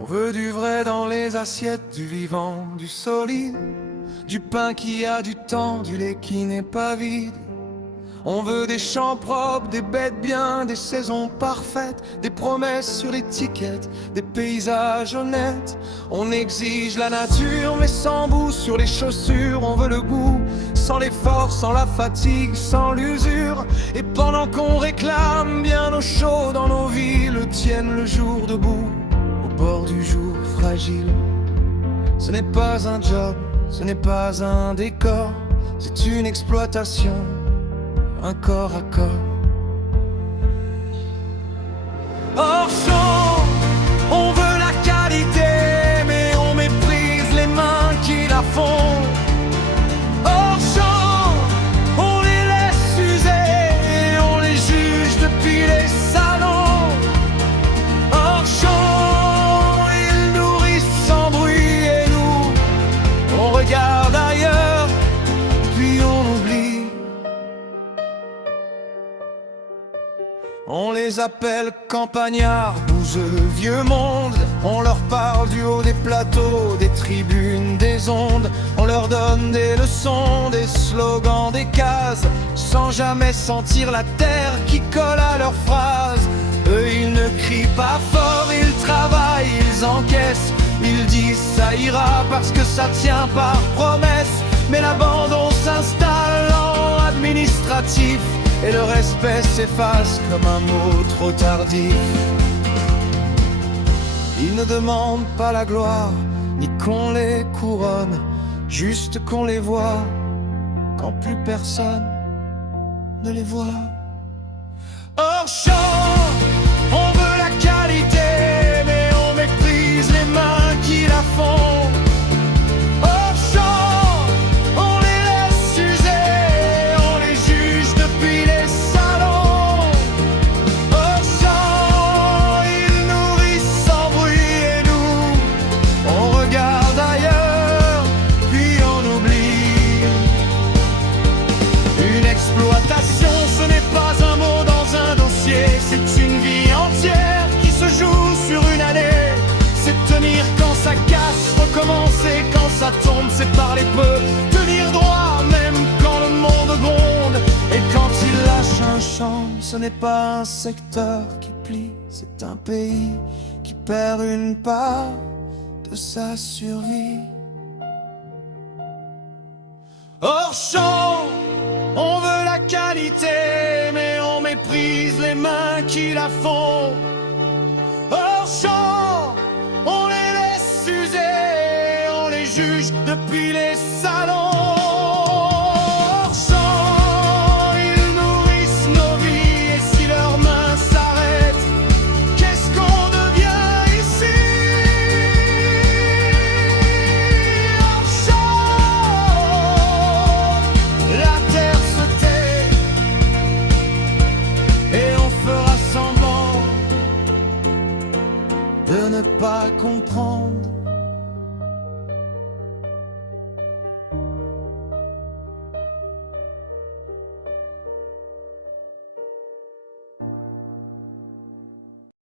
On veut du vrai dans les assiettes, du vivant, du solide, du pain qui a du temps, du lait qui n'est pas vide. On veut des champs propres, des bêtes bien, des saisons parfaites, des promesses sur l'étiquette, des paysages honnêtes. On exige la nature mais sans bout sur les chaussures. On veut le goût, sans l'effort, sans la fatigue, sans l'usure. Et pendant qu'on réclame bien au chaud dans nos villes, tiennent le jour debout, au bord du jour fragile. Ce n'est pas un job, ce n'est pas un décor, c'est une exploitation, un corps à corps. Hors champ, on veut la qualité, mais on méprise les mains qui la font. Hors champ, on les laisse user, on les juge depuis les salons. Hors champ, ils nourrissent sans bruit et nous, on regarde ailleurs, puis on oublie. On les appelle campagnards, bouseux, vieux monde. On leur parle du haut des plateaux, des tribunes, des ondes. On leur donne des leçons, des slogans, des cases, sans jamais sentir la terre qui colle à leurs phrases. Eux ils ne crient pas fort, ils travaillent, ils encaissent. Ils disent ça ira parce que ça tient par promesse. Mais l'abandon s'installe en administratif et le respect s'efface comme un mot trop tardif. Ils ne demandent pas la gloire, ni qu'on les couronne, juste qu'on les voit quand plus personne ne les voit. Hors champ, on veut la qualité, mais on méprise les mains qui la font. Hors champ, on les laisse user, on les juge depuis les salons. Hors champ, ils nourrissent sans bruit et nous, on regarde ailleurs, puis on oublie. Une exploitation, ce n'est pas un mot dans un dossier, c'est une vie entière qui se joue sur une année. C'est tenir quand ça casse, recommencer quand ça tombe, c'est parler peu, tenir droit même quand le monde gronde. Et quand il lâche un champ, ce n'est pas un secteur qui plie, c'est un pays qui perd une part de sa survie. Hors champ, on veut la qualité, mais on méprise les mains qui la font. Hors champ, on les laisse user, on les juge depuis les salons. Hors champ, ils nourrissent nos vies, et si leurs mains s'arrêtent, qu'est-ce qu'on devient ici? Hors champ, la terre se tait, et on fera semblant de ne pas comprendre.